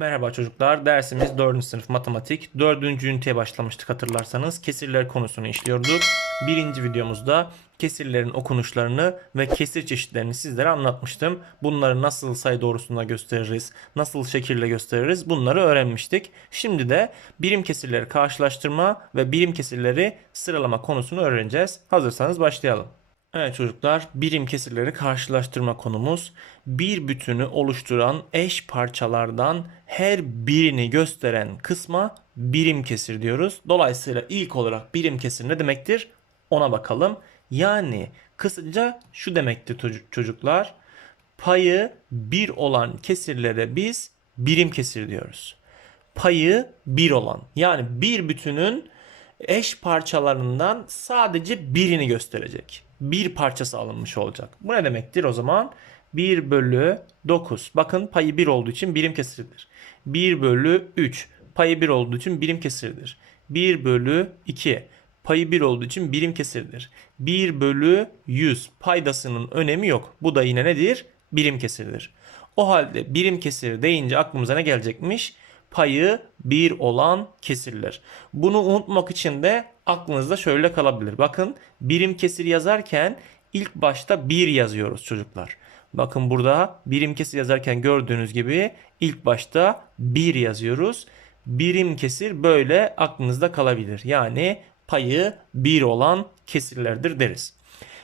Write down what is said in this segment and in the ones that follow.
Merhaba çocuklar. Dersimiz 4. sınıf matematik. 4. üniteye başlamıştık hatırlarsanız. Kesirler konusunu işliyorduk. Birinci videomuzda kesirlerin okunuşlarını ve kesir çeşitlerini sizlere anlatmıştım. Bunları nasıl sayı doğrusunda gösteririz, nasıl şekilde gösteririz bunları öğrenmiştik. Şimdi de birim kesirleri karşılaştırma ve birim kesirleri sıralama konusunu öğreneceğiz. Hazırsanız başlayalım. Evet çocuklar, birim kesirleri karşılaştırma konumuz bir bütünü oluşturan eş parçalardan her birini gösteren kısma birim kesir diyoruz. Dolayısıyla ilk olarak birim kesir ne demektir? Ona bakalım. Yani kısaca şu demektir çocuk- çocuklar. Payı bir olan kesirlere biz birim kesir diyoruz. Payı bir olan yani bir bütünün eş parçalarından sadece birini gösterecek. Bir parçası alınmış olacak. Bu ne demektir o zaman? 1 bölü 9. Bakın payı 1 olduğu için birim kesirdir. 1 bölü 3. Payı 1 olduğu için birim kesirdir. 1 bölü 2. Payı 1 olduğu için birim kesirdir. 1 bölü 100. Paydasının önemi yok. Bu da yine nedir? Birim kesirdir. O halde birim kesir deyince aklımıza ne gelecekmiş? Payı 1 olan kesirler. Bunu unutmak için de aklınızda şöyle kalabilir. Bakın birim kesir yazarken ilk başta 1 yazıyoruz çocuklar. Bakın burada birim kesir yazarken gördüğünüz gibi ilk başta 1 yazıyoruz. Birim kesir böyle aklınızda kalabilir. Yani payı 1 olan kesirlerdir deriz.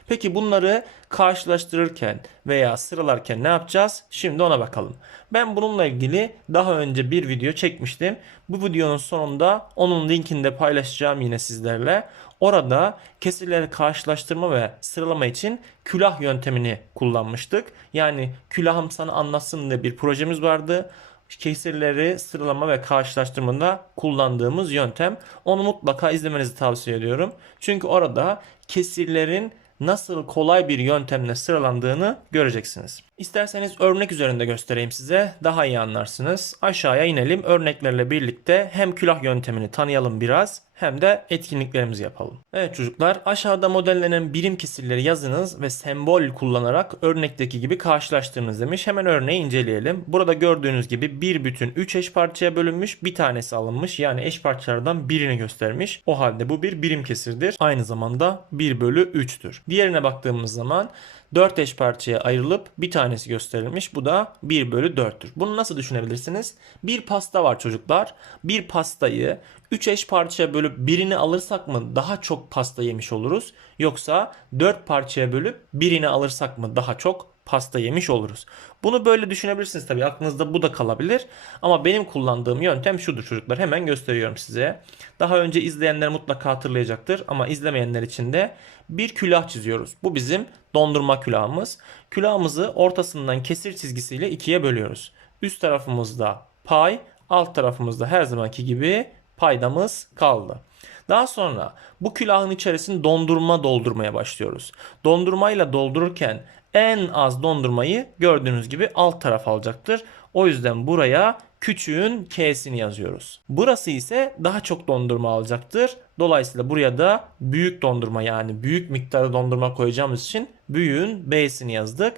Peki bunları karşılaştırırken veya sıralarken ne yapacağız? Şimdi ona bakalım. Ben bununla ilgili daha önce bir video çekmiştim. Bu videonun sonunda onun linkini de paylaşacağım yine sizlerle. Orada kesirleri karşılaştırma ve sıralama için külah yöntemini kullanmıştık. Yani külahım sana anlatsın diye bir projemiz vardı kesirleri sıralama ve karşılaştırmada kullandığımız yöntem. Onu mutlaka izlemenizi tavsiye ediyorum. Çünkü orada kesirlerin nasıl kolay bir yöntemle sıralandığını göreceksiniz. İsterseniz örnek üzerinde göstereyim size. Daha iyi anlarsınız. Aşağıya inelim. Örneklerle birlikte hem külah yöntemini tanıyalım biraz hem de etkinliklerimizi yapalım. Evet çocuklar aşağıda modellenen birim kesirleri yazınız ve sembol kullanarak örnekteki gibi karşılaştırınız demiş. Hemen örneği inceleyelim. Burada gördüğünüz gibi bir bütün 3 eş parçaya bölünmüş bir tanesi alınmış yani eş parçalardan birini göstermiş. O halde bu bir birim kesirdir. Aynı zamanda 1 bölü 3'tür. Diğerine baktığımız zaman 4 eş parçaya ayrılıp bir tanesi gösterilmiş. Bu da 1 bölü 4'tür. Bunu nasıl düşünebilirsiniz? Bir pasta var çocuklar. Bir pastayı 3 eş parçaya bölüp birini alırsak mı daha çok pasta yemiş oluruz? Yoksa 4 parçaya bölüp birini alırsak mı daha çok pasta yemiş oluruz? Bunu böyle düşünebilirsiniz tabii. Aklınızda bu da kalabilir. Ama benim kullandığım yöntem şudur çocuklar. Hemen gösteriyorum size. Daha önce izleyenler mutlaka hatırlayacaktır. Ama izlemeyenler için de bir külah çiziyoruz. Bu bizim dondurma külahımız. Külahımızı ortasından kesir çizgisiyle ikiye bölüyoruz. Üst tarafımızda pay, alt tarafımızda her zamanki gibi paydamız kaldı. Daha sonra bu külahın içerisini dondurma doldurmaya başlıyoruz. Dondurmayla doldururken en az dondurmayı gördüğünüz gibi alt taraf alacaktır. O yüzden buraya küçüğün K'sini yazıyoruz. Burası ise daha çok dondurma alacaktır. Dolayısıyla buraya da büyük dondurma yani büyük miktarda dondurma koyacağımız için büyüğün B'sini yazdık.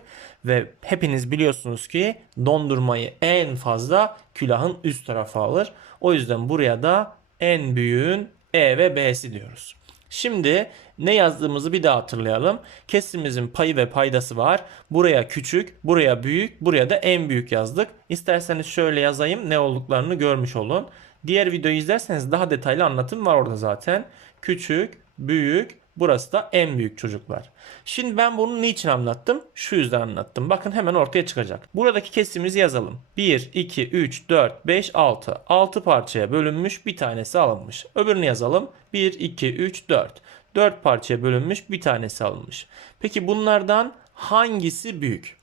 Ve hepiniz biliyorsunuz ki dondurmayı en fazla külahın üst tarafı alır. O yüzden buraya da en büyüğün E ve B'si diyoruz. Şimdi ne yazdığımızı bir daha hatırlayalım. Kesimimizin payı ve paydası var. Buraya küçük, buraya büyük, buraya da en büyük yazdık. İsterseniz şöyle yazayım ne olduklarını görmüş olun. Diğer videoyu izlerseniz daha detaylı anlatım var orada zaten. Küçük, büyük, burası da en büyük çocuklar. Şimdi ben bunu niçin anlattım? Şu yüzden anlattım. Bakın hemen ortaya çıkacak. Buradaki kesimimizi yazalım. 1, 2, 3, 4, 5, 6. 6 parçaya bölünmüş bir tanesi alınmış. Öbürünü yazalım. 1, 2, 3, 4. 4 parçaya bölünmüş bir tanesi alınmış. Peki bunlardan hangisi büyük?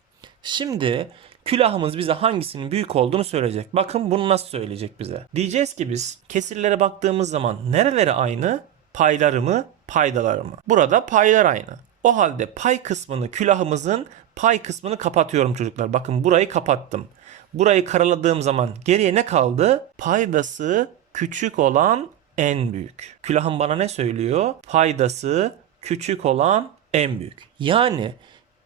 Şimdi külahımız bize hangisinin büyük olduğunu söyleyecek. Bakın bunu nasıl söyleyecek bize. Diyeceğiz ki biz kesirlere baktığımız zaman nereleri aynı? Payları mı, paydaları mı? Burada paylar aynı. O halde pay kısmını külahımızın pay kısmını kapatıyorum çocuklar. Bakın burayı kapattım. Burayı karaladığım zaman geriye ne kaldı? Paydası küçük olan en büyük. Külahım bana ne söylüyor? Paydası küçük olan en büyük. Yani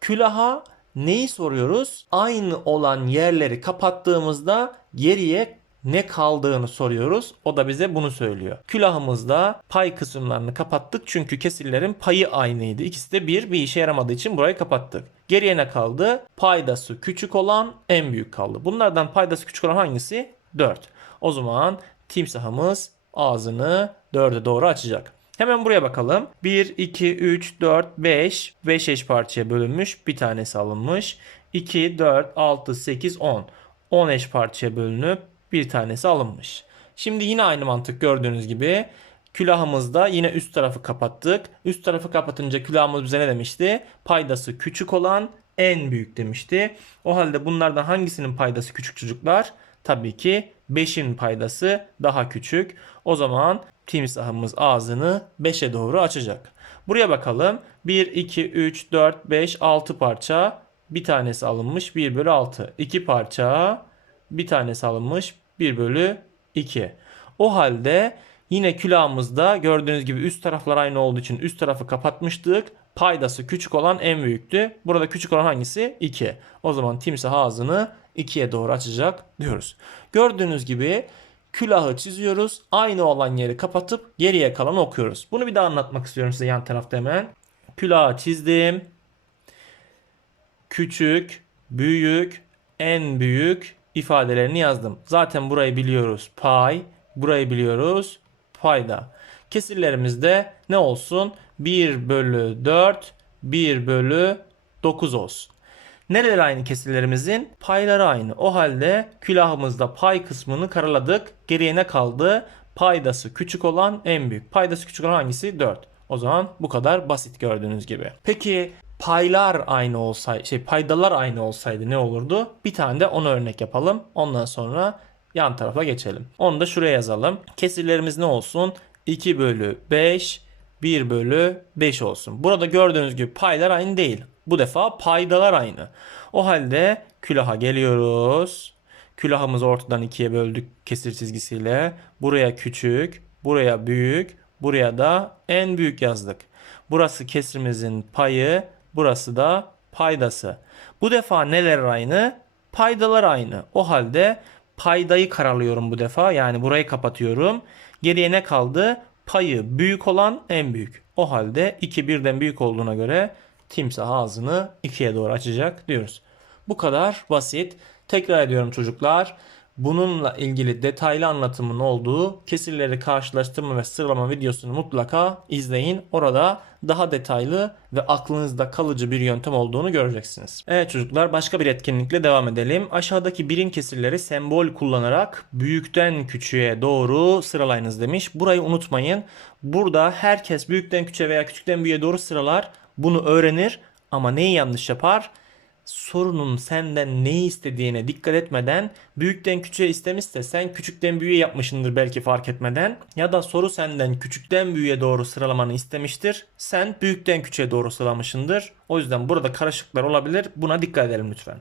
külaha neyi soruyoruz? Aynı olan yerleri kapattığımızda geriye ne kaldığını soruyoruz. O da bize bunu söylüyor. Külahımızda pay kısımlarını kapattık çünkü kesirlerin payı aynıydı. İkisi de bir, bir işe yaramadığı için burayı kapattık. Geriye ne kaldı? Paydası küçük olan en büyük kaldı. Bunlardan paydası küçük olan hangisi? 4. O zaman timsahımız ağzını 4'e doğru açacak. Hemen buraya bakalım. 1, 2, 3, 4, 5. 5 eş parçaya bölünmüş. Bir tanesi alınmış. 2, 4, 6, 8, 10. 10 eş parçaya bölünüp bir tanesi alınmış. Şimdi yine aynı mantık gördüğünüz gibi külahımızda yine üst tarafı kapattık. Üst tarafı kapatınca külahımız bize ne demişti? Paydası küçük olan en büyük demişti. O halde bunlardan hangisinin paydası küçük çocuklar? Tabii ki 5'in paydası daha küçük. O zaman timsahımız ağzını 5'e doğru açacak. Buraya bakalım. 1, 2, 3, 4, 5, 6 parça. Bir tanesi alınmış 1 bölü 6. 2 parça. Bir tanesi alınmış 1 bölü 2. O halde yine külahımızda gördüğünüz gibi üst taraflar aynı olduğu için üst tarafı kapatmıştık. Paydası küçük olan en büyüktü. Burada küçük olan hangisi? 2. O zaman timsah ağzını 2'ye doğru açacak diyoruz. Gördüğünüz gibi külahı çiziyoruz. Aynı olan yeri kapatıp geriye kalanı okuyoruz. Bunu bir daha anlatmak istiyorum size yan tarafta hemen. Külahı çizdim. Küçük, büyük, en büyük ifadelerini yazdım. Zaten burayı biliyoruz. Pay, burayı biliyoruz. Payda. Kesirlerimizde ne olsun? 1 bölü 4, 1 bölü 9 olsun. Nereleri aynı kesirlerimizin? Payları aynı. O halde külahımızda pay kısmını karaladık. Geriye ne kaldı? Paydası küçük olan en büyük. Paydası küçük olan hangisi? 4. O zaman bu kadar basit gördüğünüz gibi. Peki paylar aynı olsaydı, şey paydalar aynı olsaydı ne olurdu? Bir tane de onu örnek yapalım. Ondan sonra yan tarafa geçelim. Onu da şuraya yazalım. Kesirlerimiz ne olsun? 2 bölü 5, 1 bölü 5 olsun. Burada gördüğünüz gibi paylar aynı değil. Bu defa paydalar aynı. O halde külaha geliyoruz. Külahımızı ortadan ikiye böldük kesir çizgisiyle. Buraya küçük, buraya büyük, buraya da en büyük yazdık. Burası kesirimizin payı, burası da paydası. Bu defa neler aynı? Paydalar aynı. O halde paydayı karalıyorum bu defa. Yani burayı kapatıyorum. Geriye ne kaldı? Payı büyük olan en büyük. O halde 2 birden büyük olduğuna göre timsah ağzını ikiye doğru açacak diyoruz. Bu kadar basit. Tekrar ediyorum çocuklar. Bununla ilgili detaylı anlatımın olduğu kesirleri karşılaştırma ve sıralama videosunu mutlaka izleyin. Orada daha detaylı ve aklınızda kalıcı bir yöntem olduğunu göreceksiniz. Evet çocuklar başka bir etkinlikle devam edelim. Aşağıdaki birim kesirleri sembol kullanarak büyükten küçüğe doğru sıralayınız demiş. Burayı unutmayın. Burada herkes büyükten küçüğe veya küçükten büyüğe doğru sıralar. Bunu öğrenir ama neyi yanlış yapar? Sorunun senden neyi istediğine dikkat etmeden büyükten küçüğe istemişse sen küçükten büyüğe yapmışındır belki fark etmeden ya da soru senden küçükten büyüğe doğru sıralamanı istemiştir. Sen büyükten küçüğe doğru sıralamışındır. O yüzden burada karışıklar olabilir. Buna dikkat edelim lütfen.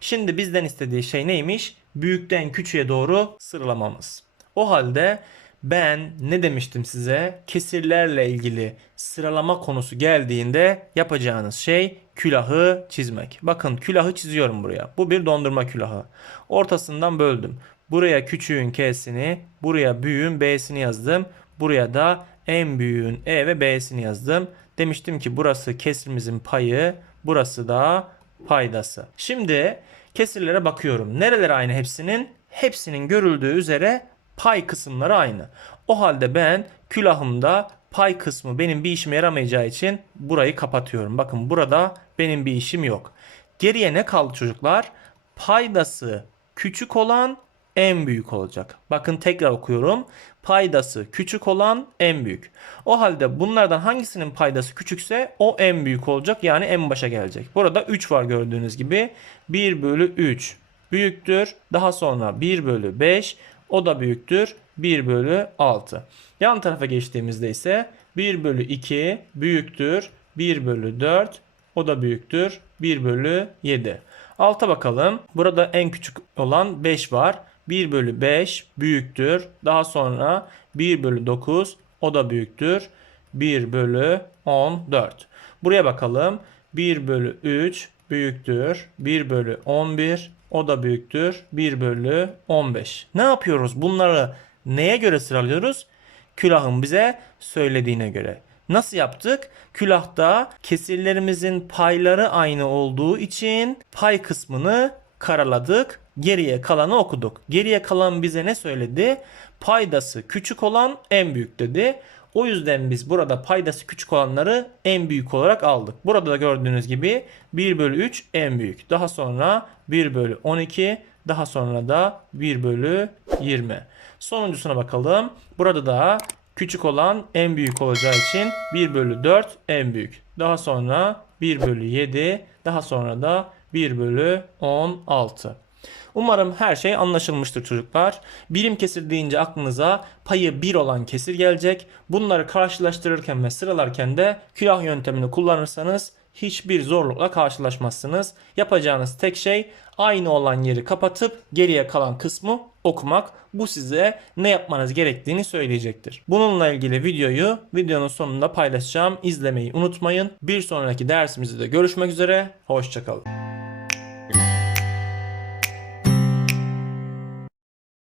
Şimdi bizden istediği şey neymiş? Büyükten küçüğe doğru sıralamamız. O halde ben ne demiştim size? Kesirlerle ilgili sıralama konusu geldiğinde yapacağınız şey külahı çizmek. Bakın külahı çiziyorum buraya. Bu bir dondurma külahı. Ortasından böldüm. Buraya küçüğün K'sini, buraya büyüğün B'sini yazdım. Buraya da en büyüğün E ve B'sini yazdım. Demiştim ki burası kesirimizin payı, burası da paydası. Şimdi kesirlere bakıyorum. Nereleri aynı hepsinin? Hepsinin görüldüğü üzere pay kısımları aynı. O halde ben külahımda pay kısmı benim bir işime yaramayacağı için burayı kapatıyorum. Bakın burada benim bir işim yok. Geriye ne kaldı çocuklar? Paydası küçük olan en büyük olacak. Bakın tekrar okuyorum. Paydası küçük olan en büyük. O halde bunlardan hangisinin paydası küçükse o en büyük olacak. Yani en başa gelecek. Burada 3 var gördüğünüz gibi. 1 bölü 3 büyüktür. Daha sonra 1 bölü 5 o da büyüktür. 1 bölü 6. Yan tarafa geçtiğimizde ise 1 bölü 2 büyüktür. 1 bölü 4 o da büyüktür. 1 bölü 7. Alta bakalım. Burada en küçük olan 5 var. 1 bölü 5 büyüktür. Daha sonra 1 bölü 9 o da büyüktür. 1 bölü 14. Buraya bakalım. 1 bölü 3 büyüktür. 1 bölü 11 O da büyüktür. 1 bölü 15. Ne yapıyoruz? Bunları neye göre sıralıyoruz? Külahın bize söylediğine göre. Nasıl yaptık? Külahta kesirlerimizin payları aynı olduğu için pay kısmını karaladık. Geriye kalanı okuduk. Geriye kalan bize ne söyledi? Paydası küçük olan en büyük dedi. O yüzden biz burada paydası küçük olanları en büyük olarak aldık. Burada da gördüğünüz gibi 1 bölü 3 en büyük. Daha sonra 1 bölü 12. Daha sonra da 1 bölü 20. Sonuncusuna bakalım. Burada da küçük olan en büyük olacağı için 1 bölü 4 en büyük. Daha sonra 1 bölü 7. Daha sonra da 1 bölü 16. Umarım her şey anlaşılmıştır çocuklar. Birim kesir deyince aklınıza payı 1 olan kesir gelecek. Bunları karşılaştırırken ve sıralarken de külah yöntemini kullanırsanız hiçbir zorlukla karşılaşmazsınız. Yapacağınız tek şey aynı olan yeri kapatıp geriye kalan kısmı okumak. Bu size ne yapmanız gerektiğini söyleyecektir. Bununla ilgili videoyu videonun sonunda paylaşacağım. İzlemeyi unutmayın. Bir sonraki dersimizde de görüşmek üzere. Hoşçakalın.